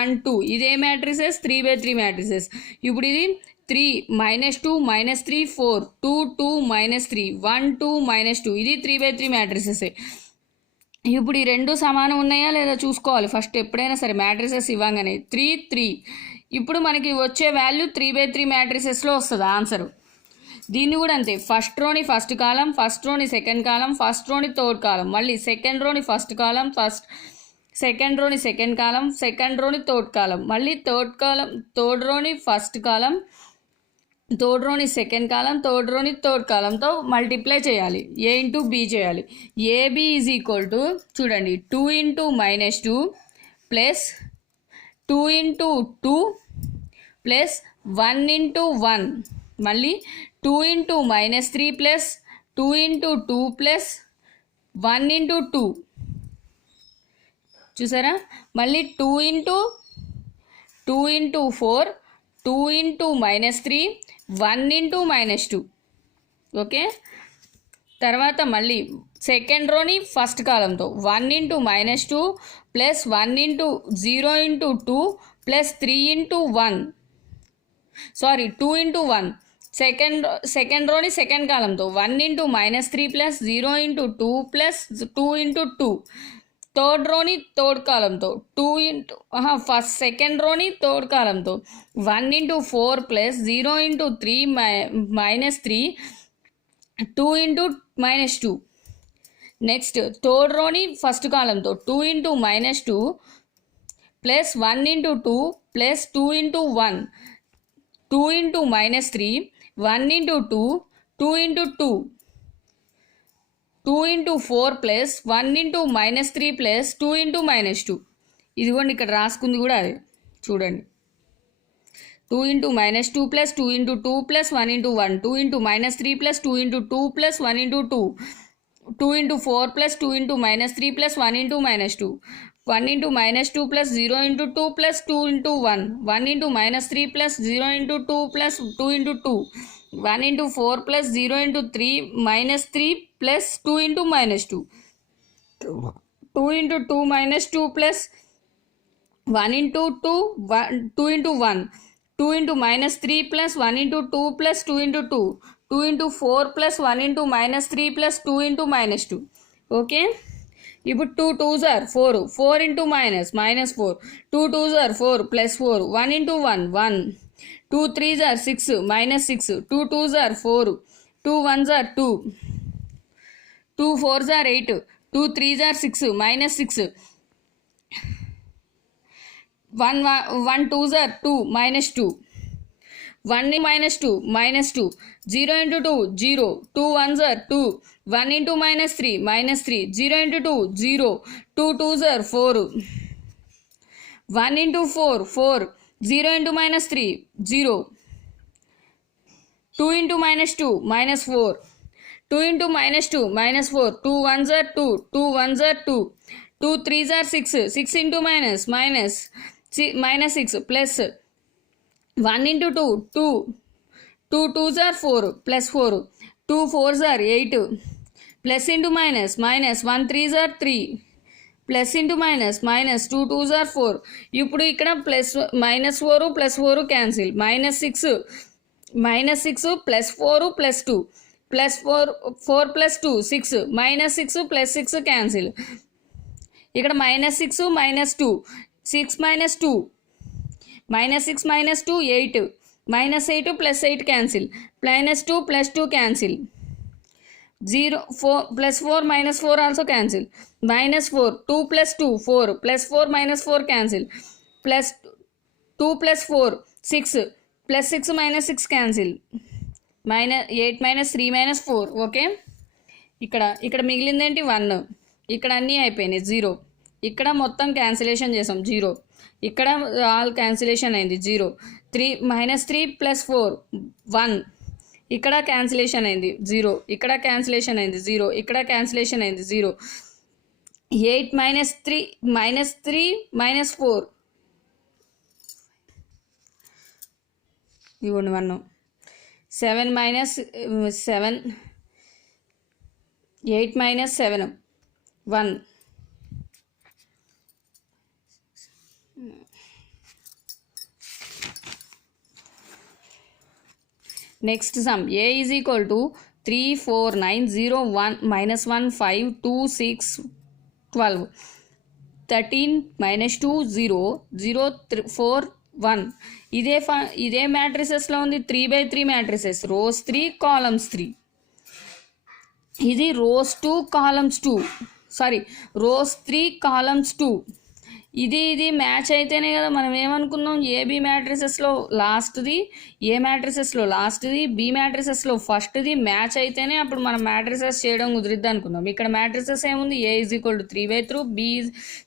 1 2 ఇదే matrices 3/3 matrices. ఇప్పుడు ఇది 3 -2 -3 4 2 2 -3 1 2 -2 ఇది 3/3 మ్యాట్రిసెస్. ఇప్పుడు ఈ రెండు సమానం ఉన్నాయా లేదా చూసుకోవాలి ఫస్ట్ ఎప్పుడైనా సరే మ్యాట్రిసెస్ ఇవ్వగానే 3 3. ఇప్పుడు మనకి వచ్చే వాల్యూ 3/3 మ్యాట్రిసెస్లో వస్తుంది ఆన్సర్. దీన్ని కూడా అంతే, ఫస్ట్ రోని ఫస్ట్ కాలం, ఫస్ట్ రోని సెకండ్ కాలం, ఫస్ట్ రోని థర్డ్ కాలం, మళ్ళీ సెకండ్ రోని ఫస్ట్ కాలం, సెకండ్ రోని సెకండ్ కాలం, సెకండ్ రోని థర్డ్ కాలం, మళ్ళీ థర్డ్ రోని ఫస్ట్ కాలం, థర్డ్ రోని సెకండ్ కాలం, థర్డ్ రోని థర్డ్ కాలంతో మల్టిప్లై చేయాలి, ఏ ఇంటూ బి చేయాలి. ఏబి ఈజ్ ఈక్వల్ టు చూడండి 2 × -2 ప్లస్ 2 × 2 ప్లస్ 1 × 1, మళ్ళీ 2 × -3 ప్లస్ 2 × 2 ప్లస్ 1 × 2 చూసారా, మళ్ళీ 2 × 4 2 × -3 1 × -2. ఓకే, తర్వాత మళ్ళీ సెకండ్ రోని ఫస్ట్ కాలంతో 1 × -2 ప్లస్ 1 × 0 × 2 ప్లస్ 3 × 1 సారీ 2 × 1. సెకండ్ రోని సెకండ్ కాలంతో 1 × -3 ప్లస్ 0 × 2 ప్లస్ 2 × 2. థర్డ్ రోని థర్డ్ కాలంతో ఫస్ట్ సెకండ్ రోని థర్డ్ కాలంతో 1 × 4 ప్లస్ 0 × 3 -3 2 × -2. నెక్స్ట్ థర్డ్ రోని ఫస్ట్ కాలంతో 2 × -2 ప్లస్ 1 × 2 ప్లస్ 2 × 1 2 × -3 1 × 2 2 × 2 2 × 4 ప్లస్ 1 × -3 ప్లస్ 2 × -2. ఇదిగోండి ఇక్కడ రాసుకుంది కూడా అది చూడండి, 2 × -2 plus 2 × 2 plus 1 × 1 2 × -3 plus 2 × 2 plus 1 × 2 2 × 4 plus 2 × -3 plus 1 × -2 1 × -2 plus 0 × 2 plus 2 × 1 1 × -3 plus 0 × 2 plus 2 × 2 1 × 4 plus 0 × 3 -3 plus 2 × -2 2 × 2 -2 plus 1 × 2 2 × 1 2 × -3 plus 1 × 2 plus 2 × 2 2 × 4 plus 1 × -3 plus 2 × -2. Okay, ఇప్పుడు 2 2s are 4 4 × -4 2 2s are 4 plus 4 1 × 1 1 2 3s are 6 -6 2 2s are 4 2 1s are 2 2 4s are 8 2 3s are 6 -6 1 2s are 2 -2 1 -2 -2 0 × 2 0 2 1s are 2 1 × -3 -3 0 × 2 0 2 2s are 4 1 × 4 4 0 × -3 0 2 × -2 -4 2 × -2 -4 2 1s are 2 2 1s are 2 2 3s are 6 6 × -6 plus 1 × 2 2 2 2s are 4 plus 4 2 4s are 8 plus into minus 1 3s are 3 plus into minus 2 2s are 4. ఇప్పుడు ఇక్కడ plus -4 +4 cancel -6 plus 4 plus 2 plus 4 plus 2 6 -6 plus 6 cancel. ఇక్కడ -6 -2 6 -2 -6 -2 8 -8 plus 8 cancel -2 plus 2 cancel 0 4 plus 4 -4 also cancel -4 2 plus 2 4 plus 4 -4 cancel plus 2 plus 4 6 plus 6 -6 cancel -8 -3 -4. Okay, ఇక్కడ మిగిలింది ఏంటి 1, ఇక్కడ అన్నీ అయిపోయినాయి 0, ఇక్కడ మొత్తం క్యాన్సిలేషన్ చేసాం 0, ఇక్కడ ఆల్ క్యాన్సిలేషన్ అయింది 0 3 -3 + 4 1, ఇక్కడ క్యాన్సిలేషన్ అయింది 0, ఇక్కడ క్యాన్సిలేషన్ అయింది 0, ఇక్కడ క్యాన్సిలేషన్ అయింది 0 8 -3 -4 ఇవ్వండి 1 7 -7 8 -7 1 next some A is equal to 3 4 9 0 1 -1 5 2 6 12 13 -2 0 0 4 1. ఇదే మ్యాట్రిసెస్లో ఉంది 3/3 మ్యాట్రిసెస్, రోస్ 3 కాలమ్స్ 3. ఇది రోస్ 2 కాలమ్స్ 2 రోస్ 3 కాలమ్స్ 2. ఇది మ్యాచ్ అయితేనే కదా మనం ఏమనుకున్నాం, ఏబి మ్యాట్రిసెస్లో లాస్ట్ది ఏ మ్యాట్రిసెస్లో లాస్ట్ది బి మ్యాట్రిసెస్లో ఫస్ట్ది మ్యాచ్ అయితేనే అప్పుడు మనం మ్యాట్రిసెస్ చేయడం కుదిరిద్ది అనుకున్నాం. ఇక్కడ మ్యాట్రిసెస్ ఏముంది, A is equal to 3/3, B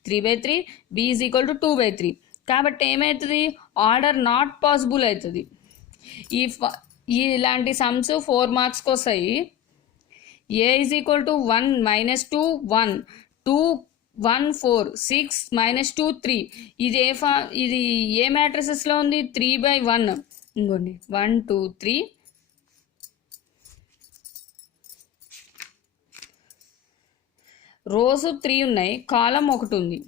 3/3, B is equal to 2/3. కాబట్టి ఏమవుతుంది, ఆర్డర్ నాట్ పాసిబుల్ అవుతుంది. ఇలాంటి సమ్స్ 4 మార్క్స్కి వస్తాయి. ఏ ఈజ్ ఈక్వల్ టు 1 -2 1 2 1 4 6 -2 3. ఇది ఏ మ్యాట్రిసెస్లో ఉంది, 3/1. ఇంకోండి 1 2 3 రోస్ 3 ఉన్నాయి, కాలం 1 ఉంది.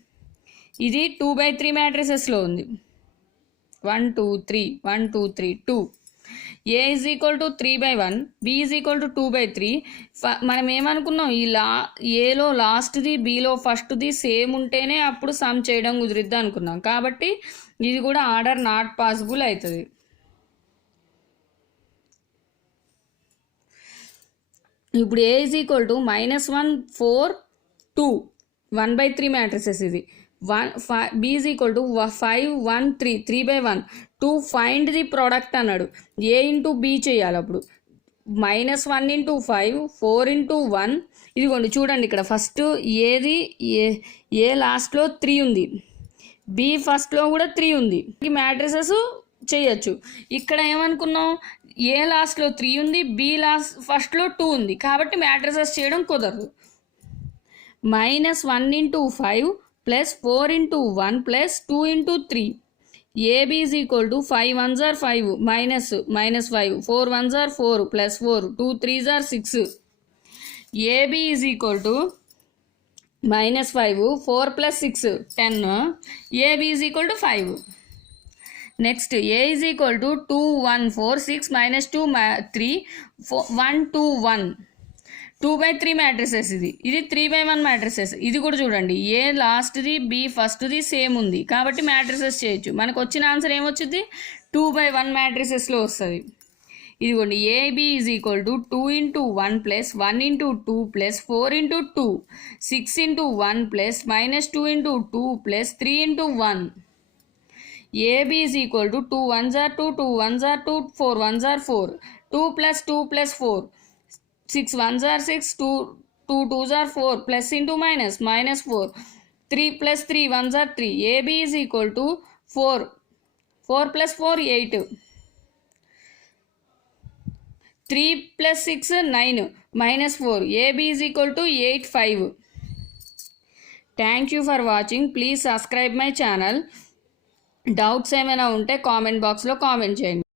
ఇది 2/3 మ్యాట్రిసెస్లో ఉంది. 1 2 3 1 2 3 2. A is equal to 3/1, B is equal to 2/3. మనం ఏమనుకున్నాం, ఏలో లాస్ట్ది బిలో ఫస్ట్ది సేమ్ ఉంటేనే అప్పుడు సమ్ చేయడం కుదిరిద్ది అనుకున్నాం. కాబట్టి ఇది కూడా ఆర్డర్ నాట్ పాసిబుల్ అవుతుంది. ఇప్పుడు A is equal to -1 4 2 1/3 matrices. ఇది B is equal to 5 1 3 3/1. To find the product అన్నాడు. ఏ ఇంటూ బి చేయాలి. అప్పుడు -1 × 5 4 × 1. ఇదిగోండి చూడండి, ఇక్కడ ఫస్ట్ ఏ లాస్ట్లో 3 ఉంది, బి ఫస్ట్లో కూడా 3 ఉంది. మ్యాట్రిసెస్ చేయొచ్చు. ఇక్కడ ఏమనుకున్నాం, ఏ లాస్ట్లో 3 ఉంది, బి ఫస్ట్లో 2 ఉంది. కాబట్టి మ్యాట్రిసెస్ చేయడం కుదరదు. -1 × 5 + 4 × 1 + 2 × 3. AB is equal to 5 1s are 5 minus 5, 4 1s are 4 plus 4, 2 3s are 6. AB is equal to -5, 4 plus 6 10. AB is equal to 5. Next A is equal to 2 1 4 6 minus 2 3 1 2 1. 2/3 matrices. ఇది 3/1 మ్యాట్రిసెస్. ఇది కూడా చూడండి, ఏ లాస్ట్ది B ఫస్ట్ది same ఉంది కాబట్టి matrices చేయొచ్చు. మనకు వచ్చిన ఆన్సర్ ఏమొచ్చింది, 2/1 మ్యాట్రిసెస్లో వస్తుంది. ఇదిగోండి, AB is equal to 2 × 1 + 1 × 2 + 4 × 2 6 × 1 + -2 × 2 + 3 × 1. AB is equal to 2 1s are 2 2 1s are 2 4 1s are 4 2 + 2 + 4 6 1s are 6 2 2s are 4 plus into minus -4 3 + 3 1s are 3. AB is equal to 4 + 4 8 3 + 6 9 -4. AB is equal to 8 5. Thank you for watching. Please subscribe my channel. Doubts ఏమైనా ఉంటే comment బాక్స్లో comment చేయండి.